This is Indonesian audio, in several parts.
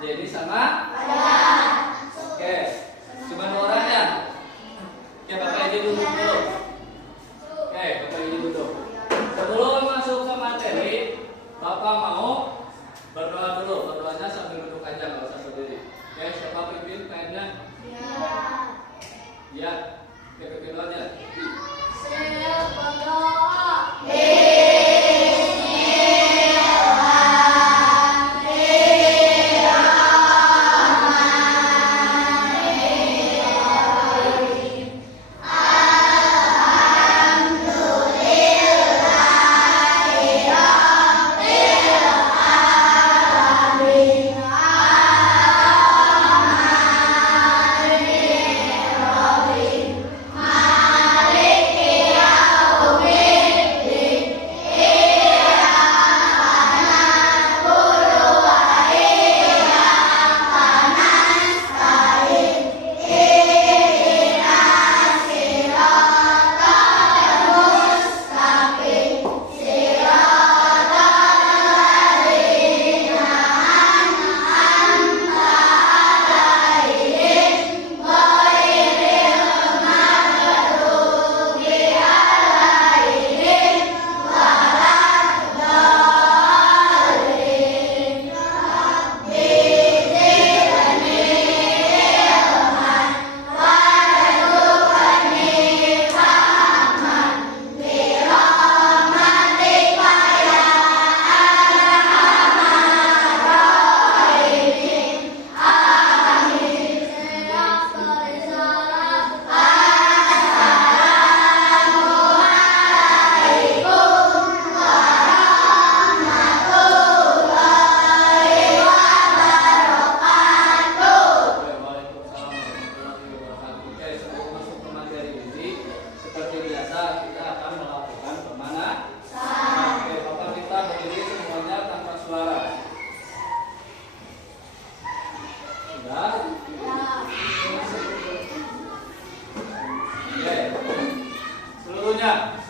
Jadi sama? Oke. Cuma dua orang ya? Oke, Bapak izin duduk dulu. Oke, Bapak izin duduk. Sebelum masuk ke materi, Bapak mau berdoa dulu. Berdoanya sambil duduk aja, nggak usah berdiri. Oke, siapa pimpin pengennya? Ya. Oke, pimpin doanya. Saya berdoa.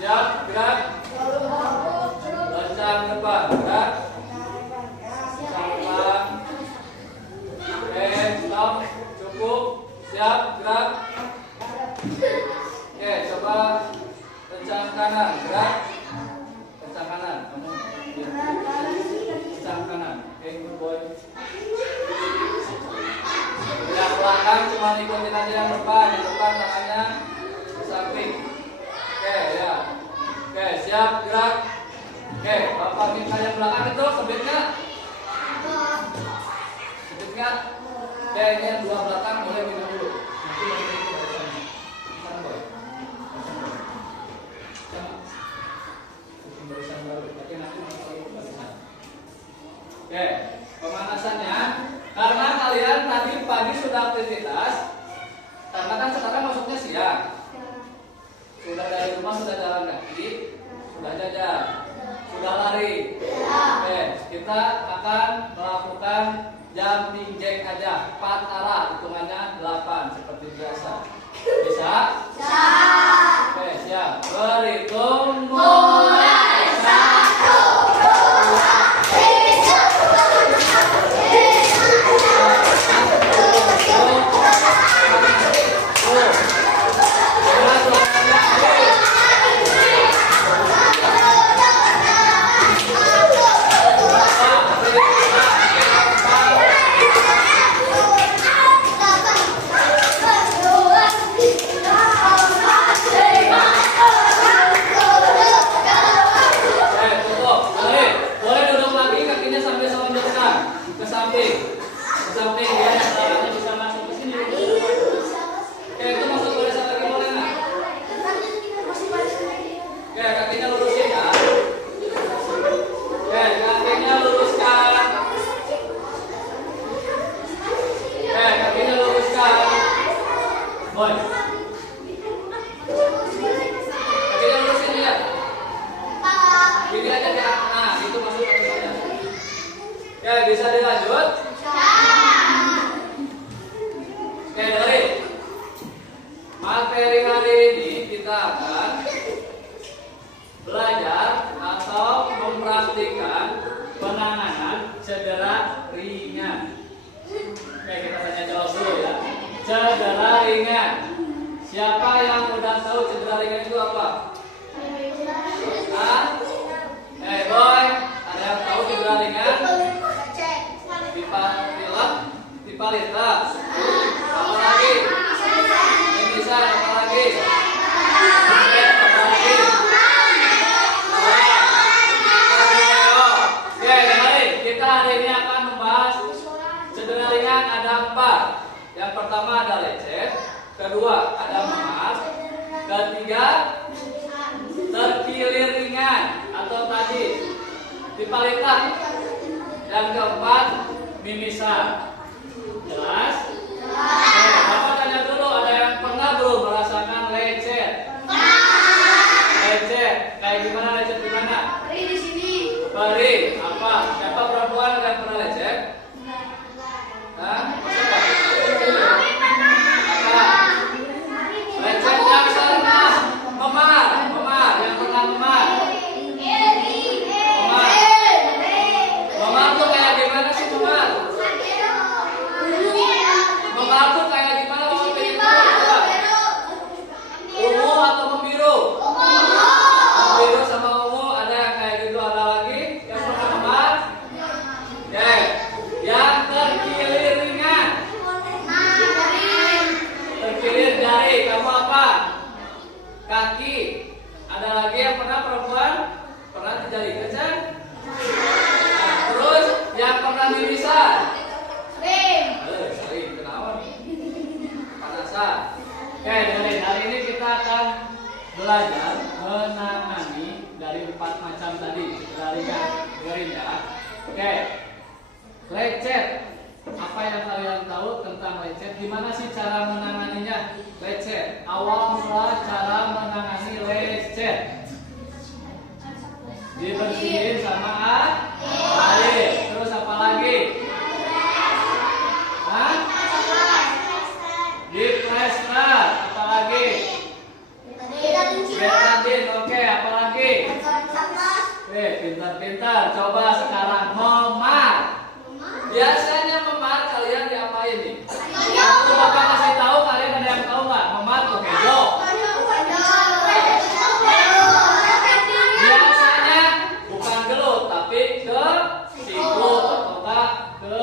Siap, gerak. Lencang depan, gerak. Lencang depan. Oke, stop. Cukup. Siap, gerak. Oke, coba lencang kanan, gerak. Lencang kanan. Kamu lencang kanan. Oke, good boy. Yang belakang cuma ikutin aja yang depan. Di depan tangannya ke samping. Oke, ya. Oke, siap, gerak. Oke, Bapak minta yang belakang itu sebit nggak? Sebit nggak? Oke, ini yang dua belakang boleh minum dulu. Nanti baru kita barisan. Barisan, boy. Bikin barisan baru. Tapi nanti masuk lagi ke barisan. Oke, pemanasannya. Karena kalian tadi pagi sudah aktivitas. Karena kan sekarang masuknya siang. Sudah dari rumah, sudah jalan kaki, sudah jajan, sudah lari. Oke, kita akan melakukan jumping jack aja, 4 arah, hitungannya 8 seperti biasa. Bisa? Bisa. Oke, siap. Berhitung mulai. 1, 2, 3, 4, 5, 6, 7, 8, 9, 10. Bisa dilanjut? Oke, dari materi hari ini kita akan belajar atau mempraktikkan penanganan cedera ringan. Oke, kita tanya jawab dulu ya. Cedera ringan. Siapa yang udah tahu cedera ringan itu apa? Hah? Boy, ada yang tahu cedera ringan? Dipalitas. Apa lagi? Bisa apa lagi? Apa lagi? Oke, dengerin. Kita hari ini akan membahas cedera ringan ada 4. Yang pertama ada lecet, kedua ada memar, ketiga terkilir ringan atau tadi dipalitas, yang keempat mimisan. Jelas? Bapak tanya dulu, ada yang pernah belum merasakan lecet? Lecet, kayak gimana lecet di mana? Di sini. Perih, apa? Siapa perempuan yang pernah lecet? Hah? Apa? Lecet yang pernah memar, yang pernah memar. Memar tuh kayak gimana sih memar? Memar tuh kayak gimana waktu itu? Ungu atau membiru? Membiru sama ungu, ada yang kayak gitu, ada lagi yang pernah memar? Ya, yang terkilir ringan. Terkilir jari, kamu apa? Kaki. Ada lagi yang pernah perempuan? Pernah terjadi kecil? Nah, terus yang pernah mimisan? Sering, kenapa? Panasan. Oke, dengerin. Hari ini kita akan belajar menangani dari 4 macam tadi. Dari dengerin ya. Oke. Lecet. Apa yang kalian tahu tentang lecet? Gimana sih cara menanganinya? Lecet. Awal mula cara menangani lecet. Dibersihin sama air. Terus apa lagi? Hah? Diplester. Apa lagi? Betadine. Oke, apa lagi? Pintar-pintar. Coba sekarang memar. Biasanya memar kalian diapain nih? Waktu Bapak kasih tahu, kalian ada yang tahu nggak? Memar tuh kejo. Biasanya bukan gelut, tapi ke sikut atau ke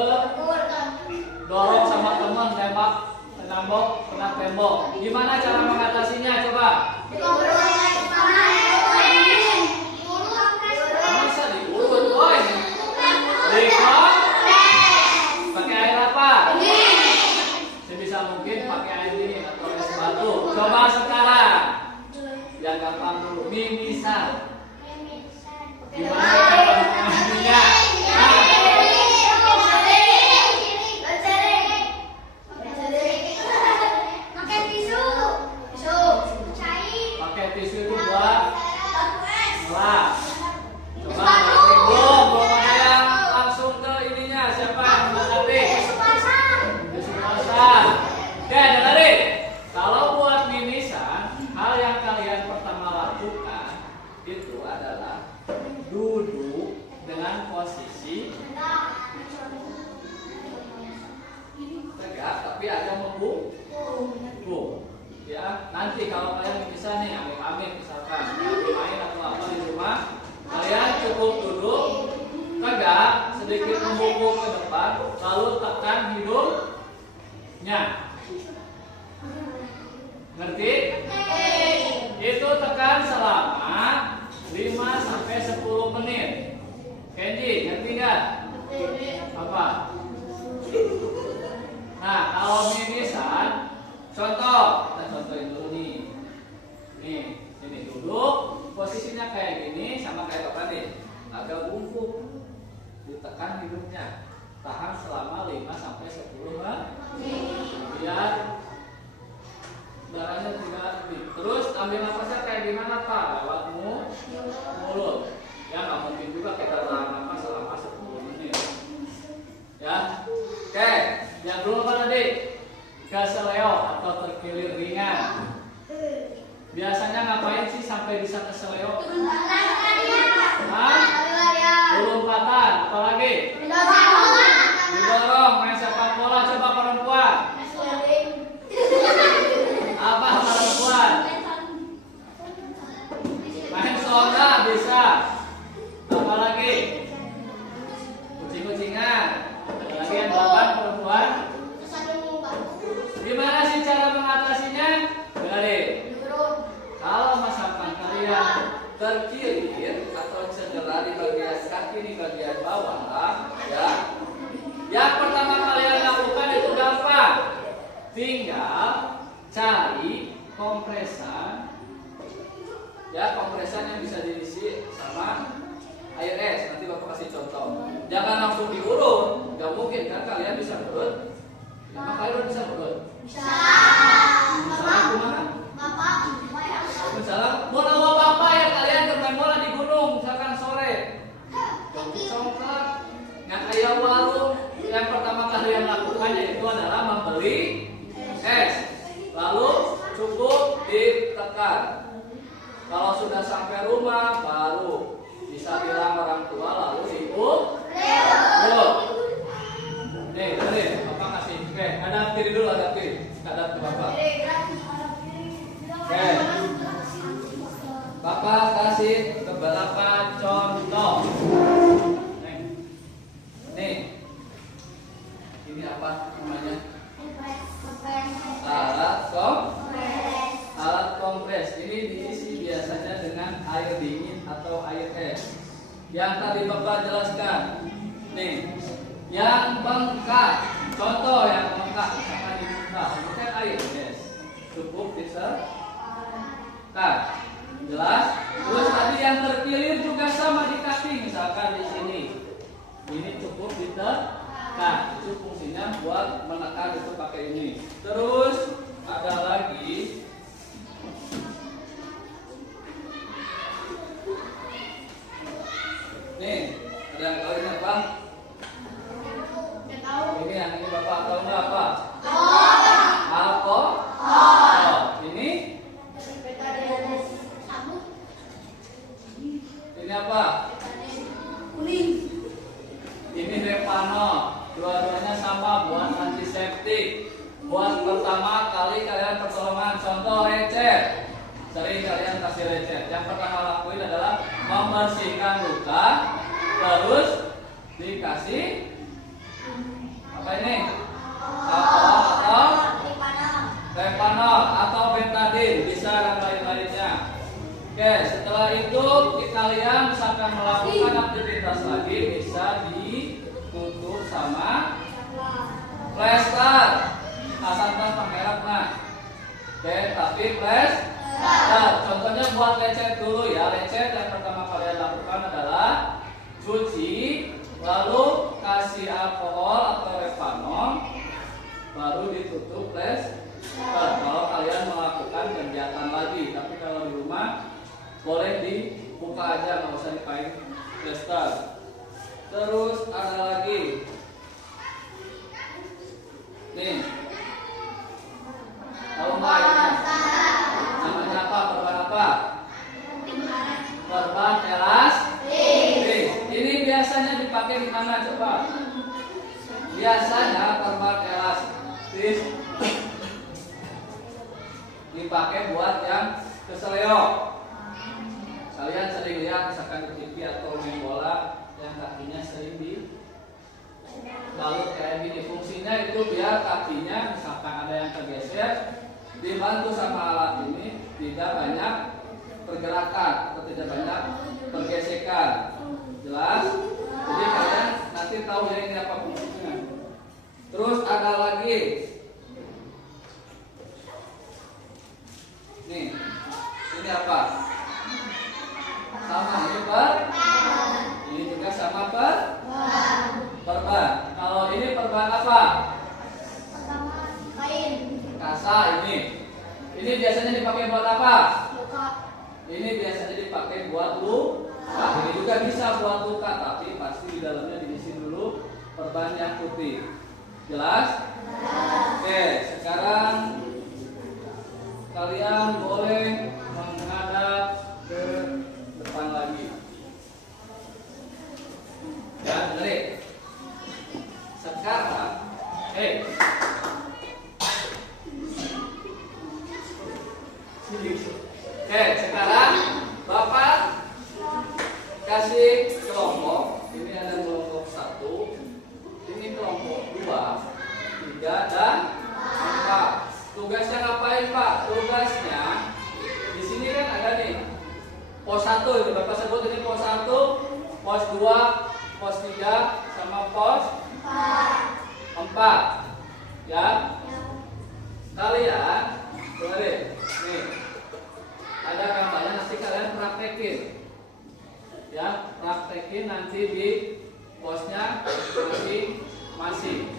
dorong sama teman, tembak, kena tembok. Gimana cara mengatasinya? Coba. Masa diurut, boy? Pakai air apa? Sebisa mungkin pakai air dingin atau es batu. Coba sekarang. Yang gampang dulu, mimisan. Gimana cara menanganinya? Pakai tisu itu buat ngelap. Coba belum ada yang langsung ke ininya. Siapa yang menghadapi? Tisu basah. Oke, dengerin. Kalau buat mimisan, hal yang kalian pertama lakukan itu adalah duduk dengan posisi tegak tapi agak membungkuk. Ya, nanti kalau kalian bisa nih amit-amit misalkan main atau apa di rumah, kalian cukup duduk tegak, sedikit membungkuk ke depan, lalu tekan hidungnya. Ngerti? Itu tekan selama 5-10 menit. Kenji, ngerti nggak? Apa? Nah, kalau mimisan, contoh, kita contohin dulu nih. Nih, sini duduk, posisinya kayak gini, sama kayak Bapak nih, agak bungkuk, ditekan hidungnya, tahan selama 5-10 menit, biar darahnya tidak nih. Terus ambil nafasnya kayak gimana Pak? Lewat mulut. Ya nggak mungkin juga kita tahan nafas selama 10 menit. Ya, oke. Yang belum apa tadi? Keseleo atau terkilir ringan. Biasanya ngapain sih sampai bisa keseleo? Hah? Lompatan, apa lagi? Didorong, main sepak bola, coba perempuan. Apa perempuan? Main soda bisa. Apa lagi? Kucing-kucingan. Ada lagi yang delapan perempuan. Gimana sih cara mengatasinya? Dengarin. Kalau masakan kalian terkilir atau cedera di bagian kaki di bagian bawah, ya. Yang pertama kalian lakukan itu gampang. Tinggal cari kompresan. Ya, kompresan yang bisa diisi sama air es. Nanti Bapak kasih contoh. Jangan langsung diurut. Gak mungkin kan kalian bisa urut. Emang kalian bisa urut? Misalnya gimana? Misalnya mau bawa bapak ya kalian bermain bola di gunung misalkan sore. Congklak. Nggak kayak warung. Yang pertama kalian lakukan yaitu adalah membeli es. Lalu cukup ditekan. Kalau sudah sampai rumah baru bisa bilang orang tua lalu diurut. Nih, dengerin, Bapak kasih. Oke, hadap kiri dulu, hadap kiri. Hadap ke Bapak. Oke. Bapak kasih beberapa contoh. Nih. Ini apa namanya? Alat kompres. Ini diisi biasanya dengan air dingin atau air es. Yang tadi Bapak jelaskan. Nih. Yang bengkak, contoh yang bengkak, misalkan di muka, ini kan air es, cukup disertakan, jelas. Terus tadi yang terkilir juga sama di kaki, misalkan di sini, ini cukup ditekan, itu fungsinya buat menekan itu pakai ini. Terus ada lagi, nih, ada yang tahu ini apa? Ini yang ini Bapak tahu nggak apa? Alkohol. Ini? Ini apa? Kuning. Ini Repanol. Dua-duanya sama buat antiseptik. Buat pertama kali kalian pertolongan. Contoh lecet. Sering kalian kasih lecet. Yang pertama lakuin adalah membersihkan luka. Terus dikasih apa ini? Alkohol atau Repanol atau betadine bisa dan lain-lainnya. Oke, setelah itu kalian misalkan melakukan aktivitas lagi bisa ditutup sama plester. Asalkan merek nah. Oke, tapi plester. Contohnya buat lecet dulu ya. Lecet yang pertama kalian lakukan adalah cuci. Lalu kasih alkohol atau Repanol, baru ditutup plester. Kalau kalian melakukan kegiatan lagi, tapi kalau di rumah boleh dibuka aja, nggak usah dipakai plester. Terus ada lagi, nih, tahu nggak ini? Namanya apa? Perban apa? Perban elastis. Ini biasanya dipakai di mana coba? Biasanya perban elastis dipakai buat yang keseleo. Kalian sering lihat misalkan di TV atau main bola yang kakinya sering dibalut kayak gini. Fungsinya itu biar kakinya misalkan ada yang tergeser, dibantu sama alat ini tidak banyak pergerakan atau tidak banyak pergesekan. Jelas? Jadi kalian nanti tahu ya ini apa fungsinya. Terus ada lagi, nih, ini apa? Sama ini ini juga sama perban. Kalau ini perban apa? Kain. Kasa ini. Ini biasanya dipakai buat apa? Ini biasanya dipakai buat luka. Ini juga bisa buat luka, tapi pasti di dalamnya diisi dulu perban yang putih. Jelas? Oke, sekarang kalian boleh menghadap ke depan lagi. sekarang, sekarang Bapak kasih kelompok. Ini ada kelompok 1, ini kelompok 2, 3 dan 4. Tugasnya ngapain Pak? Tugasnya di sini kan ada nih pos 1 itu Bapak sebut ini pos 1, pos 2, pos 3 sama pos 4. Ya. Kalian boleh nih ada gambarnya, nanti kalian praktekin. Ya, praktekin nanti di posnya masing-masing.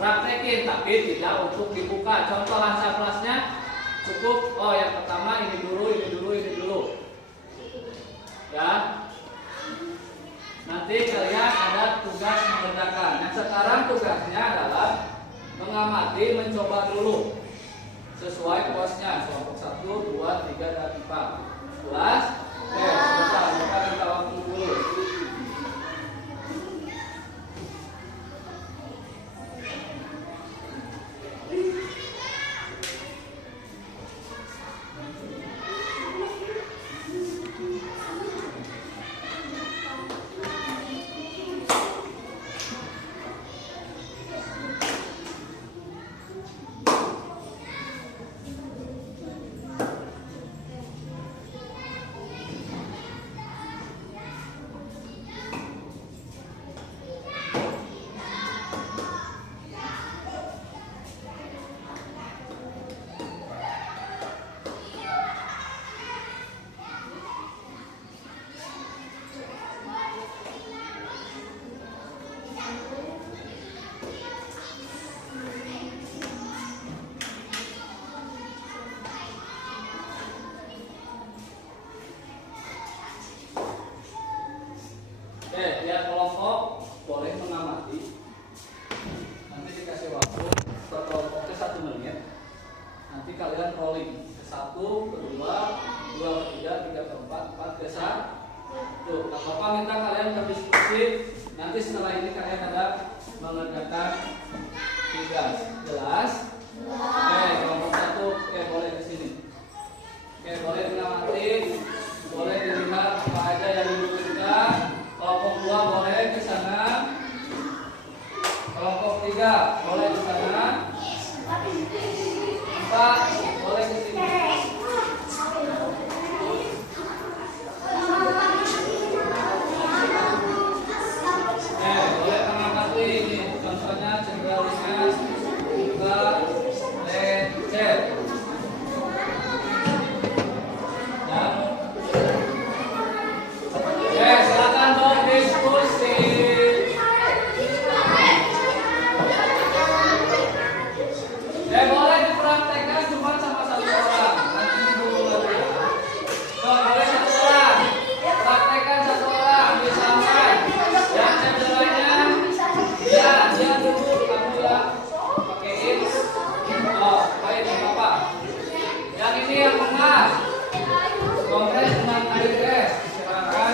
Praktekin tapi tidak untuk dibuka. Contoh Hansaplastnya cukup, oh yang pertama ini dulu. Ya. Nanti kalian ada tugas mengerjakan. Yang sekarang tugasnya adalah mengamati, mencoba dulu sesuai posnya, kelompok 1, 2, 3 dan 4. Jelas? Sebentar, kita minta waktu dulu. Lihat kelompok boleh mengamati. Nanti dikasih waktu per kelompoknya 1 menit. Nanti kalian rolling ke 1, ke 2, 2 ke 3, 3 ke 4, 4 ke 1. Tuh, nah, Bapak minta kalian berdiskusi. Nanti setelah ini kalian ada mengerjakan tugas. Jelas? Kelompok 1, boleh ke sini. Boleh mengamati, boleh dilihat apa aja yang dibutuhkan. Kelompok 2 boleh ke sana. Kelompok 3 boleh ke sana. 4 boleh ke sini. Boleh mengamati ini. Contohnya cenderungnya juga lecet. Silakan berdiskusi. Boleh dipraktekkan cuma sama 1 orang. Nanti dulu lagi. Boleh 1 orang. Praktekkan 1 orang. Misalkan yang cederanya dia dulu, kamu ya pakein. Baik Bapak. Yang ini yang tengah. Kompres dengan air es. Silakan.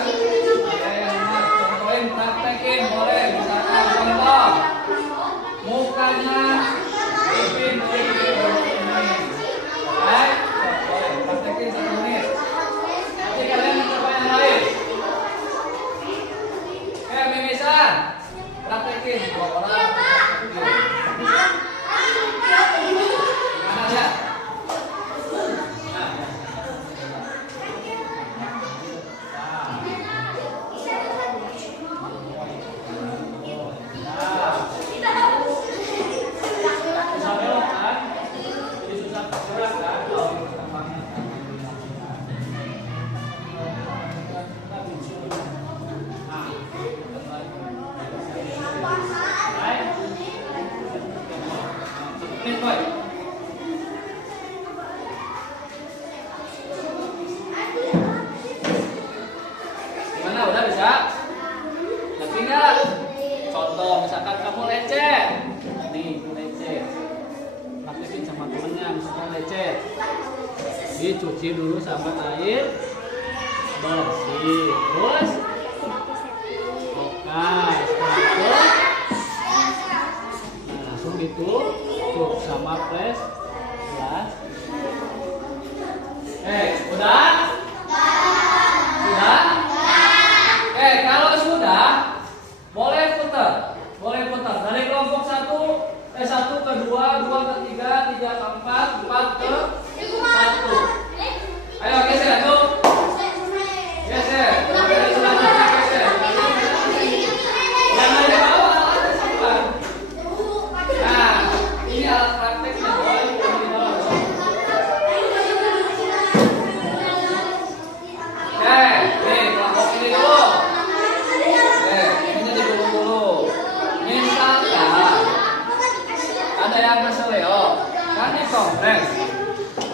Praktekin boleh, misalkan contoh mukanya Ipin boleh praktekin 1 menit. Nanti kalian mencoba yang lain. Mimisan praktekin 2 orang. Gimana ya? Gimana, udah bisa? Ngerti nggak? Contoh, misalkan kamu lecet. Nih, lecet. Praktekin sama temennya, misalkan lecet. Dicuci dulu sama air bersih. Terus, oke, setelah itu gitu. Tuh sama plus. Udah? Sudah? Kalau sudah, boleh putar. Dari kelompok 1 ke 2, 2 ke 3, 3 ke 4, 4 ke 1. Ayo geser, tuh. Geser. Dari selanjutnya geser. Yang ada di bawah alat simpan. Nah, ini alat prakteknya, boy. Nih, kelompok ini dulu. Ini digulung dulu. Misalkan ada yang keseleo, kan ini kompres.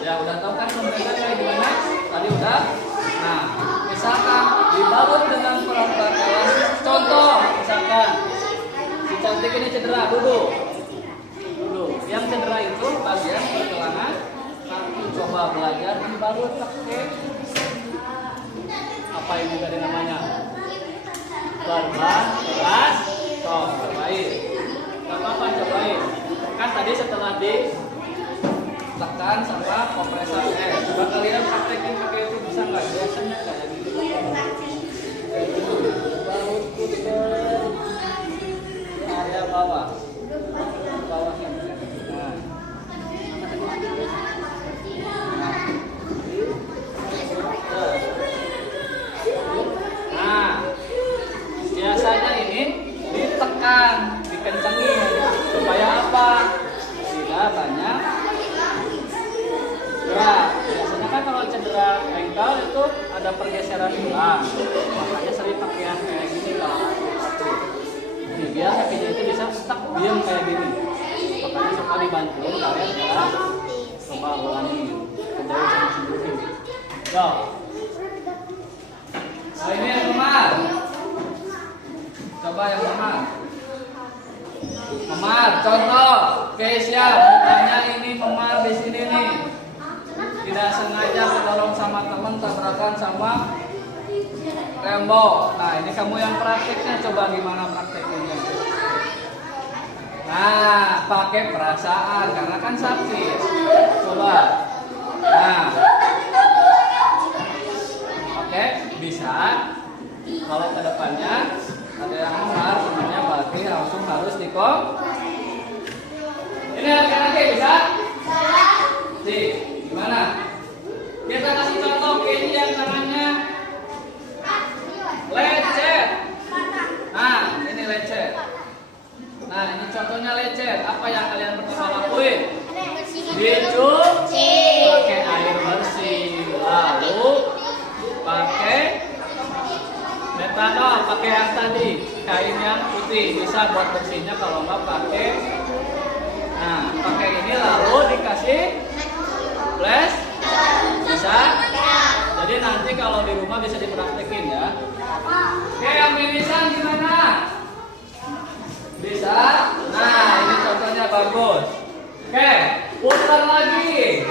Ya udah tahu kan kompresnya kayak gimana? Tadi udah. Nah, misalkan dibalut dengan perangkat elastis. Contoh, misalkan si cantik ini cedera, duduk. Yang cedera itu bagian pergelangan kaki. Coba belajar dibalut pakai apa ini tadi namanya? Perban keras. Cobain. Gak apa-apa, cobain. Kan tadi setelah ditekan sama kompresor coba kalian praktekin pakai itu, bisa nggak? Biasanya kayak gitu. Baru putar di area bawah. Bawahnya. Nah, biasanya ini ditekan, dikencengin supaya apa? Tidak banyak. Ya, biasanya kan kalau cedera ankle itu ada pergeseran tulang, makanya sering pakai yang kayak gini kalau ini biar kakinya itu bisa stuck diam kayak gini. Makanya suka dibantuin kalian ya. Coba ulangi, kerjain sama sendiri. Go. Nah, ini yang memar. Coba yang memar. Memar, contoh, Keisha, mukanya ini memar di sini nih. Tidak sengaja kedorong sama teman, tabrakan sama tembok. Nah, ini kamu yang prakteknya, coba gimana prakteknya. Nah, pakai perasaan karena kan sakit. Coba. Nah. Oke, bisa. Kalau ke depannya ada yang memar, sebenarnya berarti langsung harus dikom. Ini laki-laki bisa? Nih, gimana? Kita kasih contoh ini yang namanya lecet. Nah, ini lecet. Nah, ini contohnya lecet. Apa yang kalian pertama lakuin? Dicuci pakai air bersih, lalu pakai metanol, pakai yang tadi kain yang putih, bisa buat bersihnya. Kalau nggak pakai, nah pakai ini lalu dikasih flash, bisa. Jadi nanti kalau di rumah bisa dipraktekin ya. Oke, yang mimisan gimana? Bisa. Nah, ini contohnya bagus. Oke, putar lagi.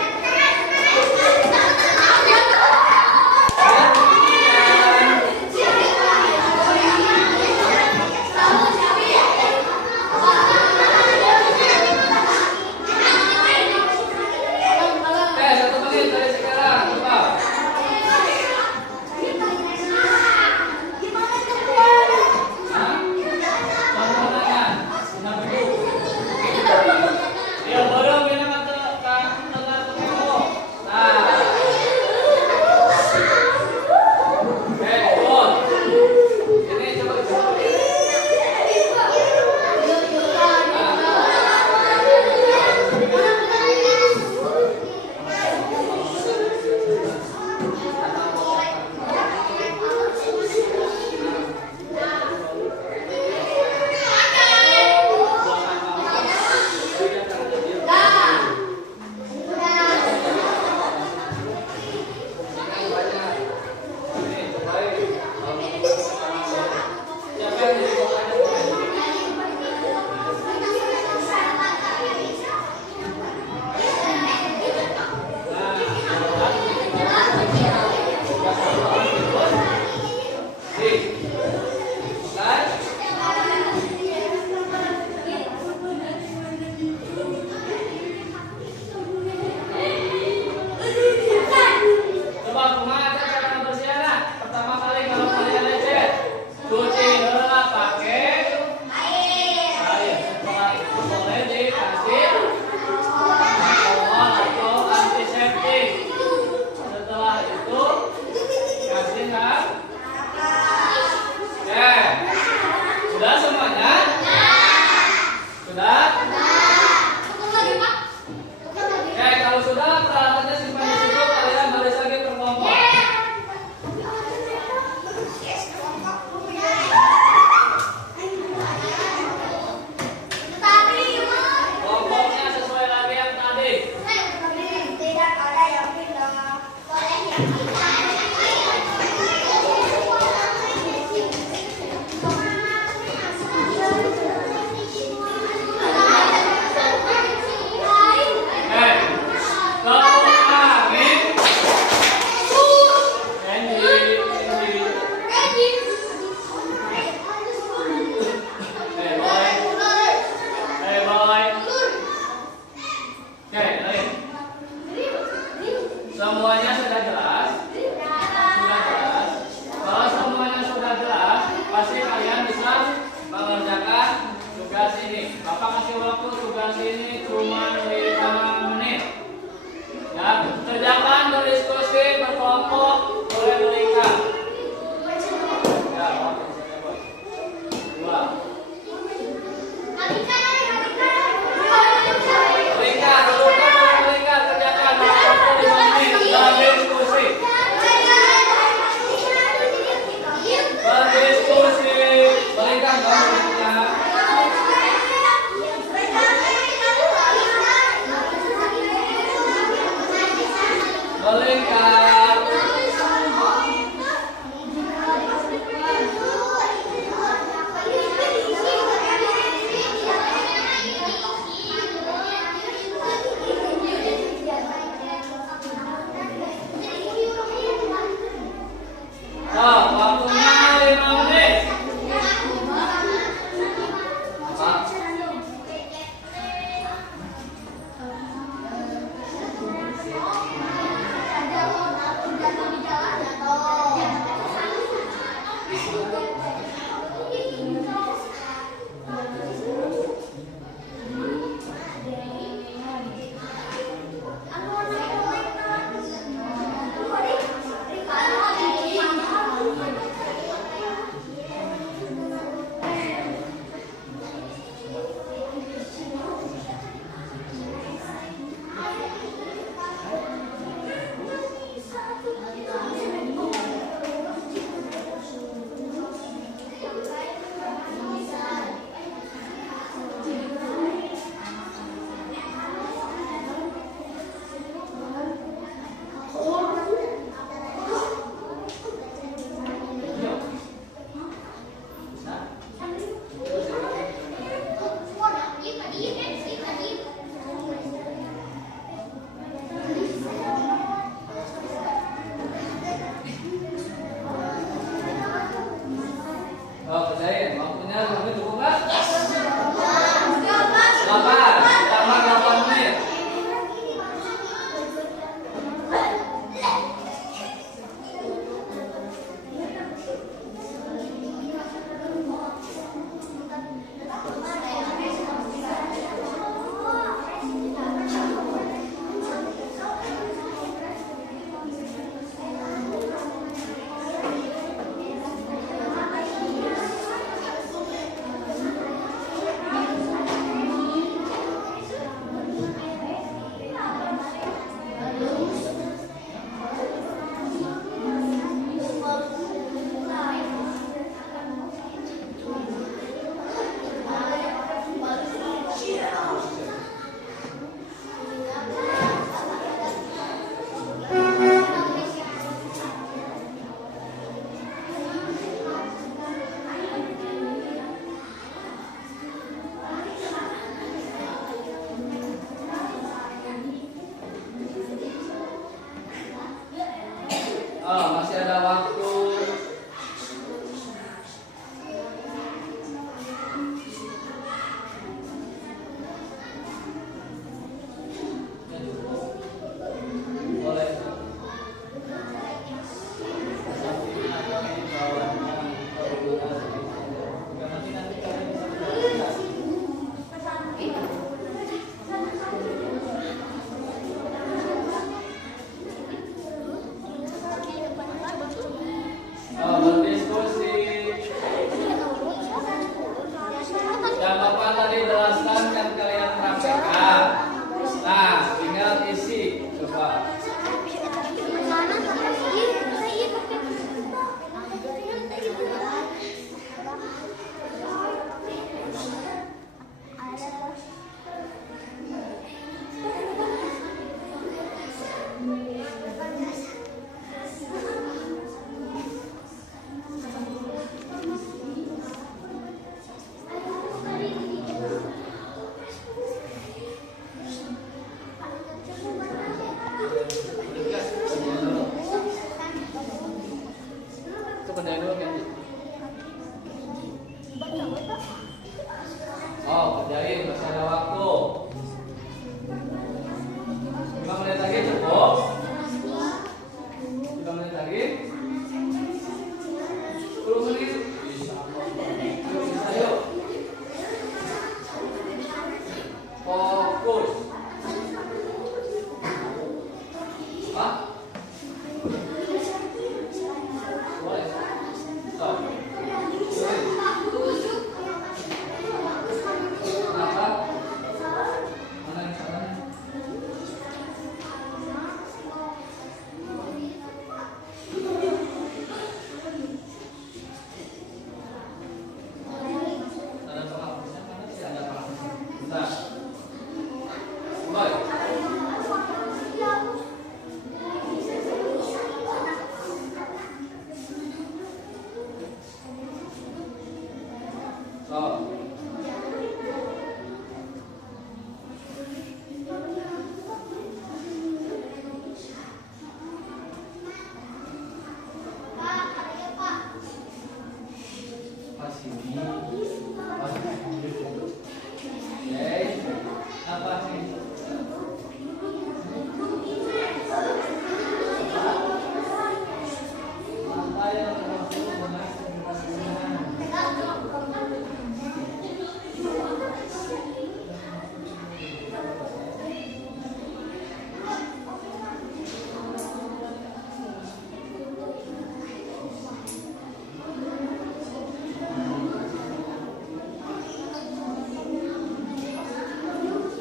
Bapak kasih waktu tugas ini cuma 5 menit. Ya, kerjakan berdiskusi berkelompok, boleh berikan. Ya, dua. Berikan, dudukkan, berikan, kerjakan waktu 5 menit. Berdiskusi. Berdiskusi. Berikan dong bukunya. Berikan.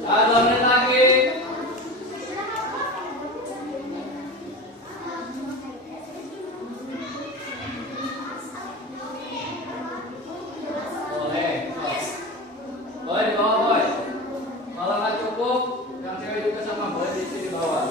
2 menit lagi. Boleh. Boleh di bawah, boy. Kalau nggak cukup, yang cewek juga sama, boleh di sini bawah.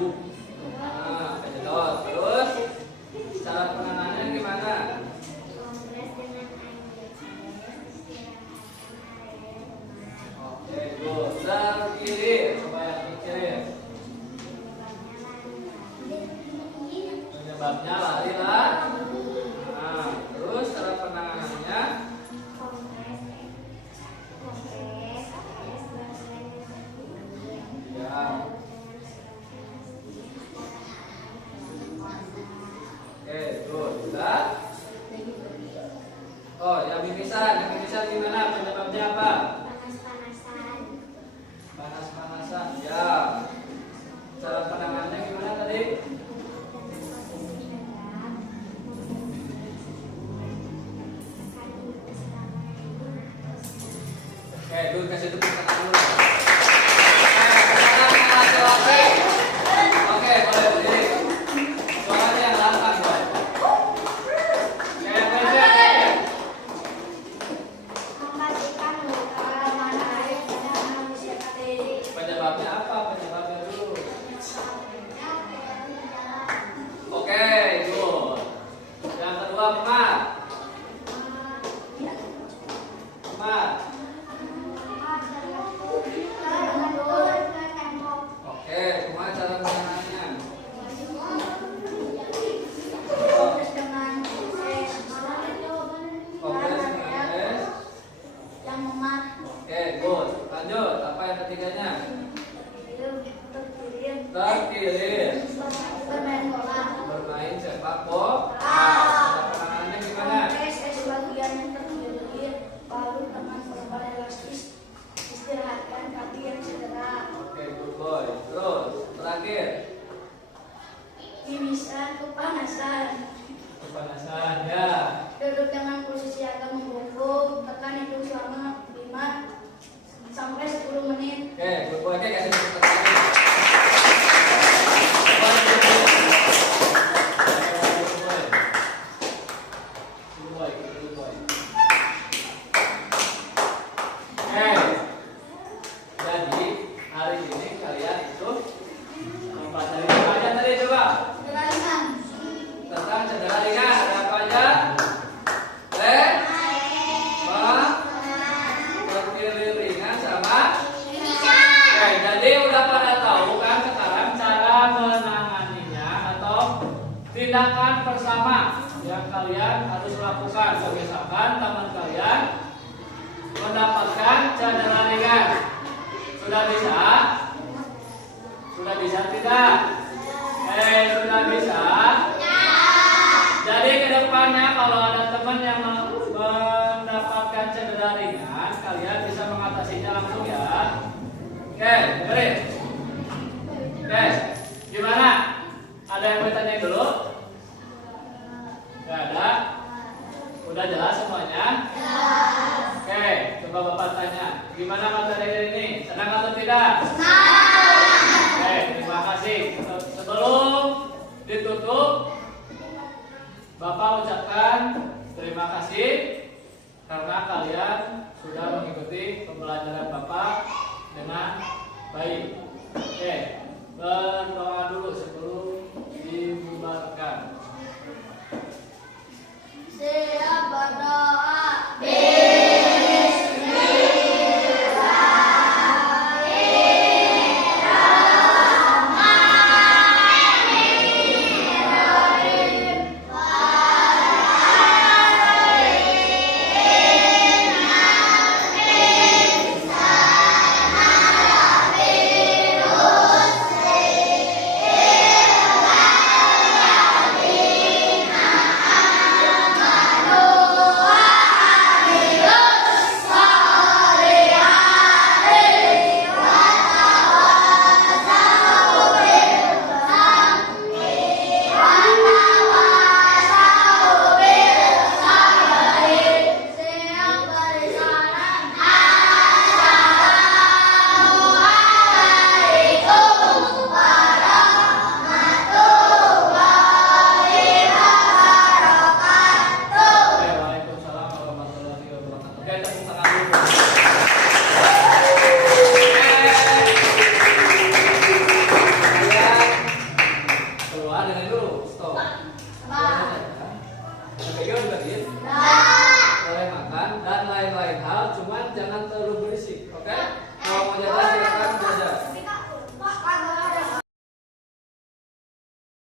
bubuk. Nah, kejedot. Terus cara penanganannya gimana? Oke, good. Kiri, coba yang kiri. Penyebabnya lari lah. Nah, terus cara penanganannya. Ya. Oke, good. Sudah. Oh, yang mimisan gimana? Penyebabnya apa? Panas-panasan. Ya. Cara penanganannya gimana tadi? Oke, dulu kasih tepuk tangan dulu. Oke, boleh berdiri. Suaranya yang lantang, boy. Oke, berdiri. Mematikan luka mana air pada manusia tadi. Penyebabnya apa? Penyebabnya dulu. Oke, good. Yang kedua, Mat. Mat. Oke, gimana cara mengenalnya? Oke, dengan es. Yang memar Oke, good. Lanjut, apa yang ketiganya? terkirim Terkilir. bermain bola. Bermain sepak bola. Cara penanganannya gimana? Es bagian yang terkilir baru dengan bola elastis istirahatkan kaki yang cedera. Oke, good boy. Terus, terakhir. Mimisan kepanasan. Kepanasan, ya. Duduk dengan posisi agak membungkuk, tekan hitung selama 5 sampai 10 menit. Oke, good boy. Oke, kasih tepuk tangan. Good boy. Good boy. Oke. Jadi, hari ini kalian itu mempelajari apa aja tadi coba? Gerakan Tentang cedera ringan. Ada apa aja? Terkilir ringan sama. Oke, jadi udah pada tahu kan sekarang cara menanganinya atau tindakan bersama yang kalian harus lakukan. Misalkan teman kalian mendapatkan cedera ringan, sudah bisa? Sudah bisa tidak? Sudah bisa. Jadi kedepannya kalau ada teman yang mendapatkan cedera ringan, kalian bisa mengatasinya langsung ya. Oke, dengerin. Oke, gimana? Ada yang mau tanya dulu? Gak ada? Udah jelas semuanya? Oke, coba Bapak tanya. Gimana materi ini? Senang atau tidak? Oke, terima kasih. Sebelum ditutup, Bapak ucapkan terima kasih karena kalian sudah mengikuti pembelajaran Bapak dengan baik. Oke, berdoa dulu sebelum dibubarkan. siap berdoa. hal, cuman jangan terlalu berisik, oke? Kalau mau jalan